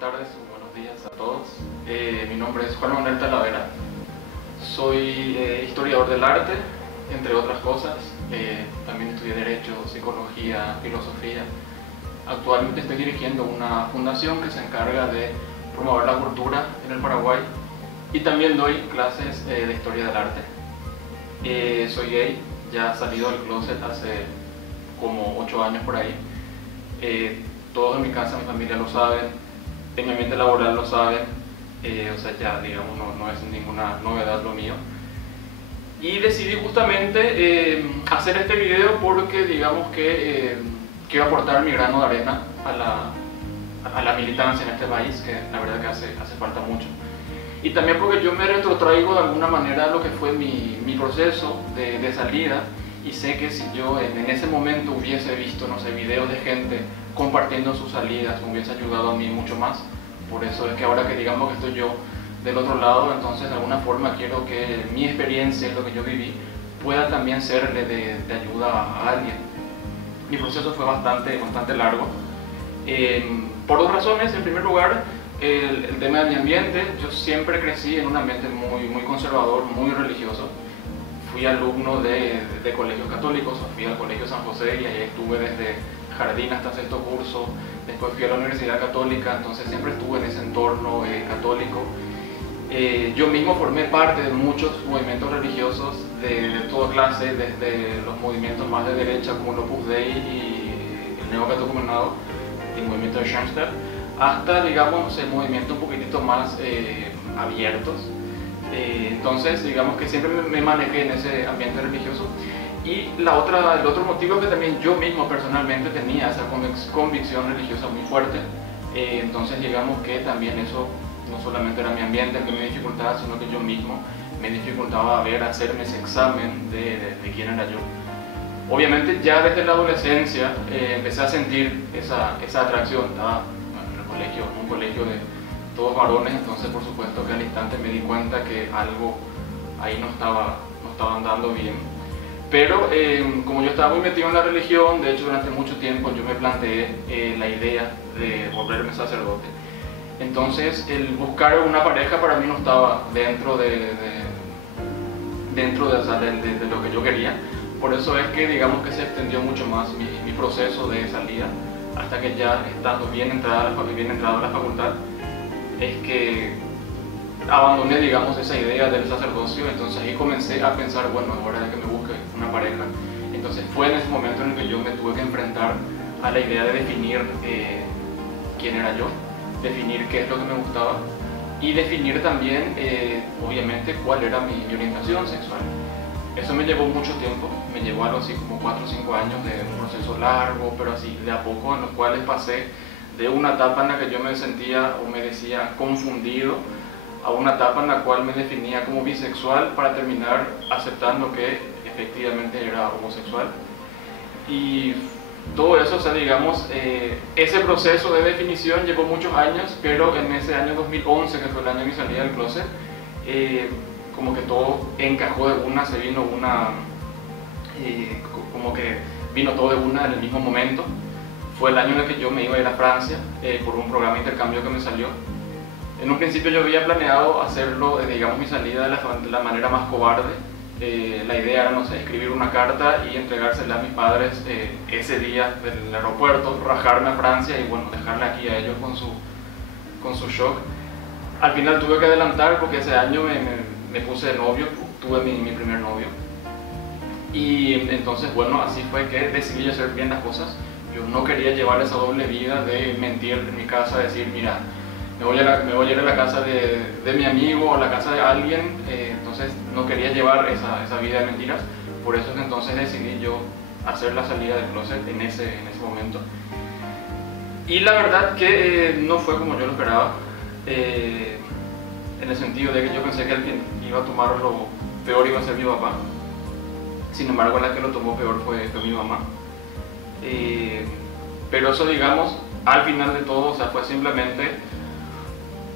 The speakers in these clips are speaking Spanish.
tardes o buenos días a todos. Mi nombre es Juan Manuel Talavera. Soy historiador del arte, entre otras cosas. También estudié Derecho, Psicología, Filosofía. Actualmente estoy dirigiendo una fundación que se encarga de promover la cultura en el Paraguay y también doy clases de Historia del Arte. Soy gay, ya he salido del closet hace como 8 años por ahí. Todos en mi casa, mi familia lo saben, en mi ambiente laboral lo saben, o sea, ya digamos no es ninguna novedad lo mío. Y decidí justamente hacer este video porque digamos que quiero aportar mi grano de arena a la militancia en este país, que la verdad que hace falta mucho. Y también porque yo me retrotraigo de alguna manera a lo que fue mi proceso de salida, y sé que si yo en ese momento hubiese visto, no sé, videos de gente compartiendo sus salidas, me hubiese ayudado a mí mucho más. Por eso es que ahora que digamos que estoy yo del otro lado, entonces de alguna forma quiero que mi experiencia, lo que yo viví, pueda también serle de ayuda a alguien. Mi proceso fue bastante largo, por dos razones. En primer lugar, el tema de mi ambiente. Yo siempre crecí en un ambiente muy conservador, muy religioso. Fui alumno de colegios católicos, fui al Colegio San José y ahí estuve desde jardín hasta sexto curso. Después fui a la Universidad Católica, entonces siempre estuve en ese entorno católico. Yo mismo formé parte de muchos movimientos religiosos de toda clase, desde los movimientos más de derecha como el Opus Dei y el neocatecumenado, el movimiento de Schoenstatt, hasta digamos movimientos un poquitito más abiertos. Entonces digamos que siempre me manejé en ese ambiente religioso. Y el otro motivo es que también yo mismo personalmente tenía esa convicción religiosa muy fuerte. Entonces digamos que también eso no solamente era mi ambiente el que me dificultaba, sino que yo mismo me dificultaba hacerme ese examen de quién era yo. Obviamente ya desde la adolescencia empecé a sentir esa atracción. Estaba en un colegio de todos varones, entonces por supuesto que al instante me di cuenta que algo ahí no estaba andando bien. Pero como yo estaba muy metido en la religión, de hecho durante mucho tiempo yo me planteé la idea de volverme sacerdote. Entonces el buscar una pareja para mí no estaba dentro de lo que yo quería. Por eso es que digamos que se extendió mucho más mi proceso de salida, hasta que ya estando bien entrado a la facultad, es que abandoné digamos esa idea del sacerdocio. Entonces ahí comencé a pensar, bueno, es hora de que me busque una pareja. Entonces fue en ese momento en el que yo me tuve que enfrentar a la idea de definir quién era yo, definir qué es lo que me gustaba y definir también obviamente cuál era mi orientación sexual. Eso me llevó mucho tiempo, me llevó algo así como 4 o 5 años de un proceso largo, pero así de a poco, en los cuales pasé de una etapa en la que yo me sentía o me decía confundido a una etapa en la cual me definía como bisexual, para terminar aceptando que efectivamente era homosexual. Y todo eso, o sea, digamos, ese proceso de definición llevó muchos años, pero en ese año 2011, que fue el año de mi salida del closet, como que todo encajó de una, como que vino todo de una en el mismo momento. Fue el año en el que yo me iba a ir a Francia por un programa de intercambio que me salió. En un principio yo había planeado hacerlo, digamos, mi salida de la manera más cobarde. La idea era, no sé, escribir una carta y entregársela a mis padres ese día del aeropuerto, rajarme a Francia y bueno, dejarle aquí a ellos con su shock. Al final tuve que adelantar porque ese año me puse de novio, tuve mi primer novio. Y entonces, bueno, así fue que decidí hacer bien las cosas. Yo no quería llevar esa doble vida de mentir en mi casa, decir, mira, me voy a ir a la casa de mi amigo o a la casa de alguien. Entonces no quería llevar esa vida de mentiras. Por eso es que entonces decidí yo hacer la salida del closet en ese momento. Y la verdad que no fue como yo lo esperaba, en el sentido de que yo pensé que alguien iba a tomar lo peor, iba a ser mi papá. Sin embargo, la que lo tomó peor fue mi mamá. Pero eso, digamos, al final de todo, o sea, fue simplemente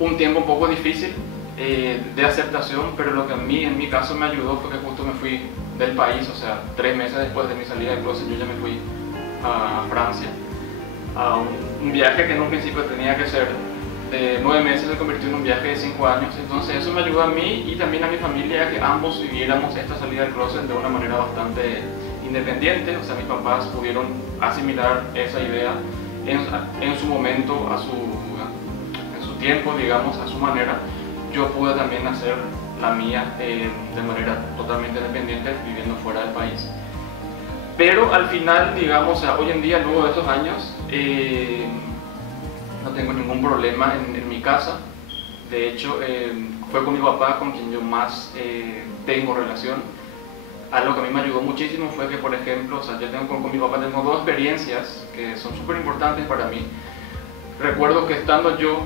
un tiempo un poco difícil de aceptación, pero lo que a mí, en mi caso, me ayudó fue que justo me fui del país. O sea, 3 meses después de mi salida del closet yo ya me fui a Francia, a un viaje que en un principio tenía que ser de 9 meses se convirtió en un viaje de 5 años. Entonces eso me ayudó a mí y también a mi familia a que ambos viviéramos esta salida del closet de una manera bastante independiente. O sea, mis papás pudieron asimilar esa idea en su momento, en su tiempo, digamos, a su manera. Yo pude también hacer la mía de manera totalmente independiente, viviendo fuera del país. Pero al final, digamos, o sea, hoy en día, luego de estos años, no tengo ningún problema en mi casa. De hecho, fue con mi papá con quien yo más tengo relación. Algo que a mí me ayudó muchísimo fue que, por ejemplo, o sea, yo tengo con mi papá tengo dos experiencias que son súper importantes para mí. Recuerdo que estando yo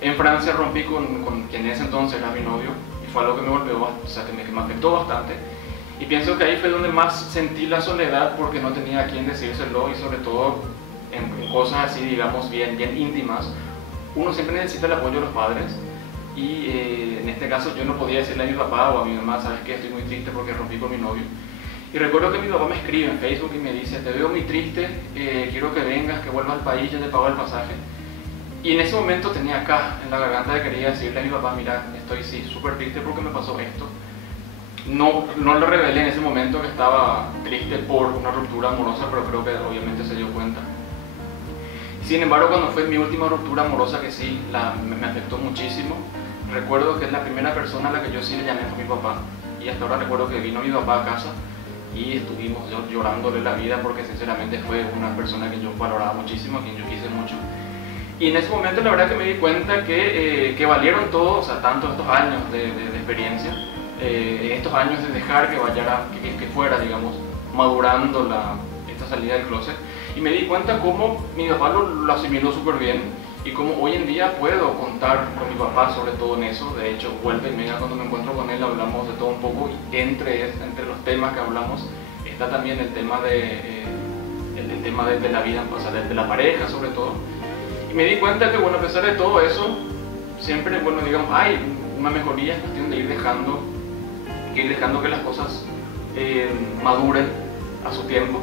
en Francia rompí con quien en ese entonces era mi novio, y fue algo que me golpeó, o sea, que me afectó bastante. Y pienso que ahí fue donde más sentí la soledad, porque no tenía a quien decírselo, y sobre todo en cosas así, digamos, bien íntimas, uno siempre necesita el apoyo de los padres. Y en este caso yo no podía decirle a mi papá o a mi mamá, ¿sabes qué? Estoy muy triste porque rompí con mi novio. Y recuerdo que mi papá me escribe en Facebook y me dice, te veo muy triste, quiero que vengas, que vuelvas al país, ya te pago el pasaje. Y en ese momento tenía acá en la garganta que quería decirle a mi papá, mira, estoy sí, súper triste porque me pasó esto. No lo revelé en ese momento que estaba triste por una ruptura amorosa, pero creo que obviamente se dio cuenta. Sin embargo, cuando fue mi última ruptura amorosa, que sí, me afectó muchísimo, recuerdo que es la primera persona a la que yo sí le llamé fue mi papá. Y hasta ahora recuerdo que vino mi papá a casa y estuvimos llorándole la vida, porque sinceramente fue una persona que yo valoraba muchísimo, a quien yo quise mucho. Y en ese momento la verdad que me di cuenta que valieron todo, o sea, tanto estos años de experiencia, estos años de dejar que fuera, digamos, madurando esta salida del closet. Y me di cuenta cómo mi papá lo asimiló súper bien, y cómo hoy en día puedo contar con mi papá sobre todo en eso. De hecho, vuelve y media cuando me encuentro con él hablamos de todo un poco, y entre los temas que hablamos está también el tema de la vida, o sea, de la pareja sobre todo. Y me di cuenta que, bueno, a pesar de todo eso, siempre, bueno, digamos, hay una mejoría, es cuestión de ir dejando que las cosas maduren a su tiempo.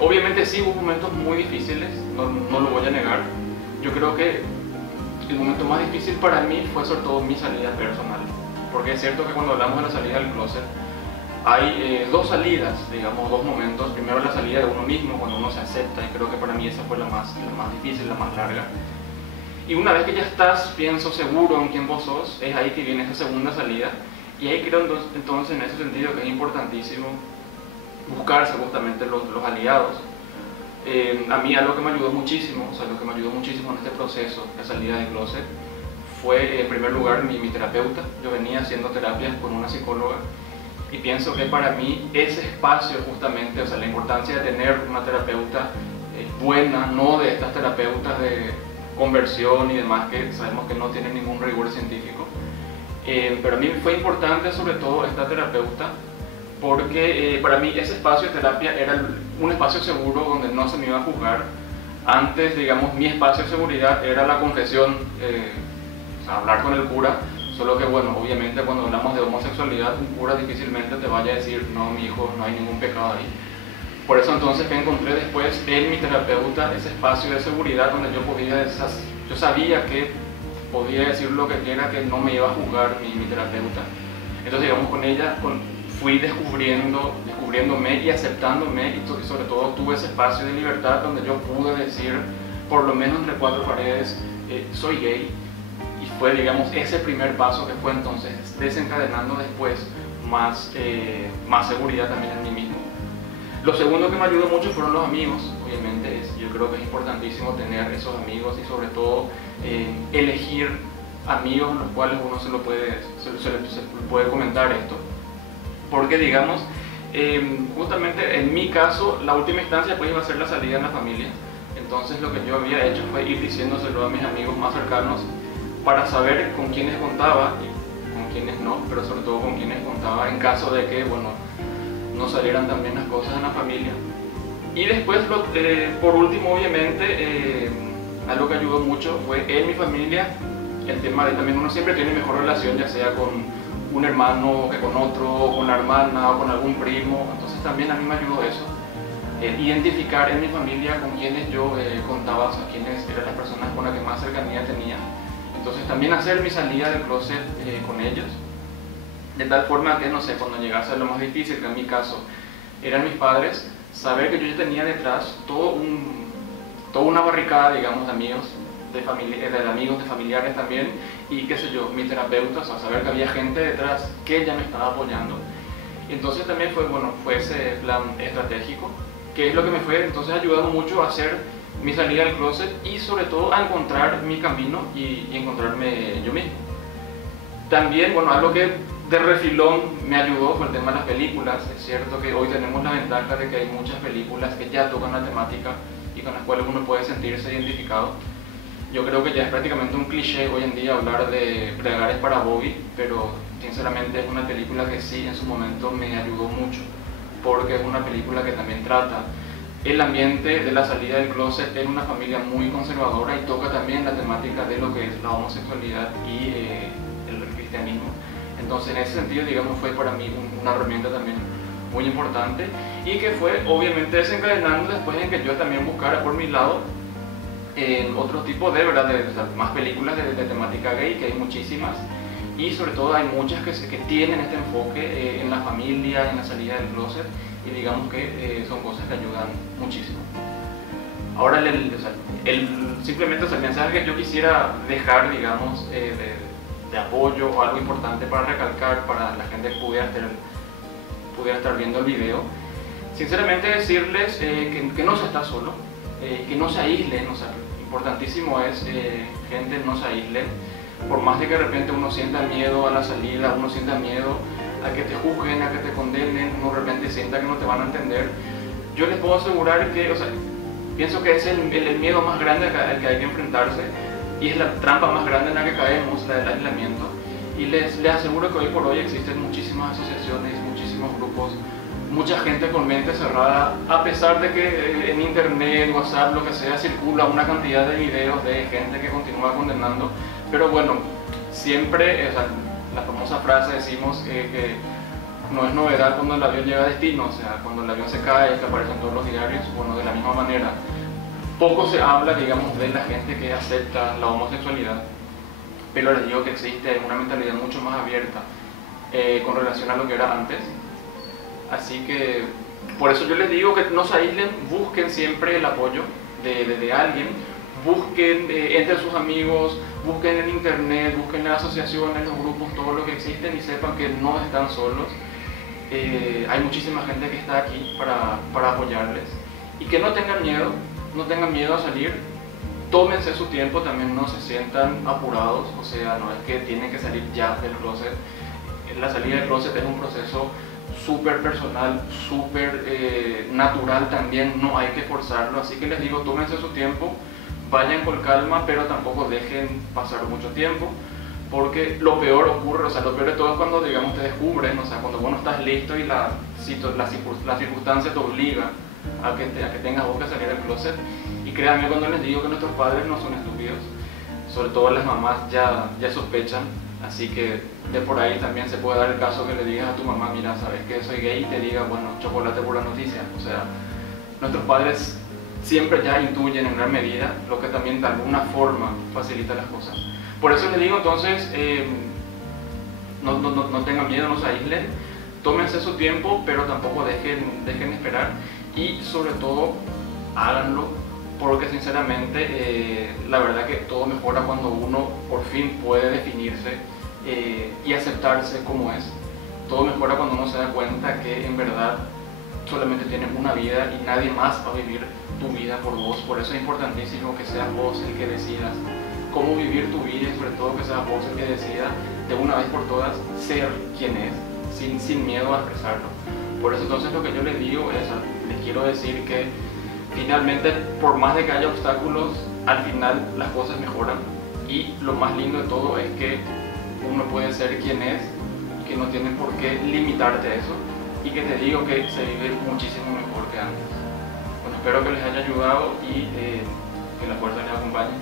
Obviamente sí hubo momentos muy difíciles, no lo voy a negar. Yo creo que el momento más difícil para mí fue sobre todo mi salida personal, porque es cierto que cuando hablamos de la salida del closet hay dos salidas, digamos, dos momentos. Primero la salida de uno mismo, cuando uno se acepta, y creo que para mí esa fue la más difícil, la más larga. Y una vez que ya estás, pienso, seguro en quién vos sos, es ahí que viene esa segunda salida. Y ahí creo entonces en ese sentido que es importantísimo buscarse justamente los aliados. A mí algo que me ayudó muchísimo, o sea, lo que me ayudó muchísimo en este proceso de salida del closet fue en primer lugar mi terapeuta. Yo venía haciendo terapias con una psicóloga, y pienso que para mí ese espacio justamente, o sea, la importancia de tener una terapeuta buena, no de estas terapeutas de conversión y demás que sabemos que no tienen ningún rigor científico, pero a mí fue importante sobre todo esta terapeuta, porque para mí ese espacio de terapia era un espacio seguro donde no se me iba a juzgar. Antes, digamos, mi espacio de seguridad era la confesión, o sea, hablar con el cura. Solo que, bueno, obviamente cuando hablamos de homosexualidad, un cura difícilmente te vaya a decir, no, mi hijo, no hay ningún pecado ahí. Por eso entonces que encontré después en mi terapeuta ese espacio de seguridad donde yo sabía que podía decir lo que quiera, que no me iba a juzgar mi terapeuta. Entonces, digamos, con ella fui descubriéndome y aceptándome, y sobre todo tuve ese espacio de libertad donde yo pude decir, por lo menos entre cuatro paredes, soy gay. Y fue, digamos, ese primer paso que fue entonces desencadenando después más seguridad también en mí mismo. Lo segundo que me ayudó mucho fueron los amigos. Obviamente yo creo que es importantísimo tener esos amigos, y sobre todo elegir amigos en los cuales uno se puede comentar esto. Porque, digamos, justamente en mi caso, la última instancia pues iba a ser la salida en la familia. Entonces lo que yo había hecho fue ir diciéndoselo a mis amigos más cercanos, para saber con quiénes contaba y con quiénes no, pero sobre todo con quiénes contaba en caso de que, bueno, no salieran también las cosas en la familia. Y después, por último, obviamente, algo que ayudó mucho fue en mi familia el tema de también uno siempre tiene mejor relación, ya sea con un hermano que con otro, con la hermana o con algún primo. Entonces también a mí me ayudó eso, identificar en mi familia con quienes yo contaba, o sea, quiénes eran las personas con las que más cercanía tenía. Entonces también hacer mi salida del closet con ellos, de tal forma que, no sé, cuando llegase a lo más difícil, que en mi caso eran mis padres, saber que yo ya tenía detrás toda una barricada, digamos, de amigos, de familiares también, y qué sé yo, mi terapeuta, o sea, saber que había gente detrás que ya me estaba apoyando. Entonces también fue ese plan estratégico, que es lo que me fue entonces ayudando mucho a hacer mi salida del closet y sobre todo a encontrar mi camino y encontrarme yo mismo. También, algo que de refilón me ayudó fue el tema de las películas. Es cierto que hoy tenemos la ventaja de que hay muchas películas que ya tocan la temática y con las cuales uno puede sentirse identificado. Yo creo que ya es prácticamente un cliché hoy en día hablar de Pregar es para Bobby, pero sinceramente es una película que sí en su momento me ayudó mucho, porque es una película que también trata el ambiente de la salida del closet en una familia muy conservadora y toca también la temática de lo que es la homosexualidad y el cristianismo. Entonces en ese sentido, digamos, fue para mí una herramienta también muy importante y que fue obviamente desencadenando después en que yo también buscara por mi lado otro tipo de más películas de temática gay, que hay muchísimas, y sobre todo hay muchas que tienen este enfoque en la familia, en la salida del closet, y digamos que son cosas que ayudan muchísimo. Ahora simplemente el mensaje que yo quisiera dejar, digamos, de apoyo o algo importante para recalcar para la gente que pudiera estar viendo el video, sinceramente decirles que no se está solo, que no se aíslen, o sea, importantísimo es, gente, no se aíslen, por más de que de repente uno sienta miedo a la salida, uno sienta miedo a que te juzguen, a que te condenen, uno de repente sienta que no te van a entender. Yo les puedo asegurar que, pienso que es el miedo más grande al que hay que enfrentarse y es la trampa más grande en la que caemos, la del aislamiento. Y les aseguro que hoy por hoy existen muchísimas asociaciones, muchísimos grupos, mucha gente con mente cerrada, a pesar de que en internet, WhatsApp, lo que sea, circula una cantidad de videos de gente que continúa condenando. Pero siempre, la famosa frase decimos que no es novedad cuando el avión llega a destino, o sea, cuando el avión se cae, que aparece en todos los diarios, de la misma manera. Poco se habla, digamos, de la gente que acepta la homosexualidad, pero les digo que existe una mentalidad mucho más abierta con relación a lo que era antes. Así que, por eso yo les digo que no se aíslen, busquen siempre el apoyo de alguien, busquen entre sus amigos, busquen en internet, busquen en las asociaciones, los grupos, todo lo que existen y sepan que no están solos. Hay muchísima gente que está aquí para apoyarles y que no tengan miedo a salir. Tómense su tiempo, también no se sientan apurados, o sea, no es que tienen que salir ya del closet. La salida del closet es un proceso súper personal, súper natural también, no hay que forzarlo, así que les digo, tómense su tiempo, vayan con calma, pero tampoco dejen pasar mucho tiempo, porque lo peor ocurre, lo peor de todo es cuando, digamos, te descubren, cuando vos no estás listo y la circunstancia te obliga a que tengas vos que salir del closet. Y créanme cuando les digo que nuestros padres no son estúpidos, sobre todo las mamás ya sospechan, así que de por ahí también se puede dar el caso que le digas a tu mamá, mira, sabes que soy gay, y te diga, chocolate por la noticia. O sea, nuestros padres siempre ya intuyen en gran medida, lo que también de alguna forma facilita las cosas. Por eso les digo entonces, no tengan miedo, no se aíslen, tómense su tiempo, pero tampoco dejen esperar y sobre todo háganlo, porque sinceramente la verdad que todo mejora cuando uno por fin puede definirse y aceptarse como es. Todo mejora cuando uno se da cuenta que en verdad solamente tienes una vida y nadie más va a vivir tu vida por vos. Por eso es importantísimo que seas vos el que decidas cómo vivir tu vida y sobre todo que seas vos el que decida de una vez por todas ser quien es, sin miedo a expresarlo. Por eso entonces lo que yo les digo es, les quiero decir que finalmente, por más de que haya obstáculos, al final las cosas mejoran y lo más lindo de todo es que uno puede ser quien es y que no tiene por qué limitarte a eso y que te digo que se vive muchísimo mejor que antes. Bueno, espero que les haya ayudado y que la fuerza les acompañe.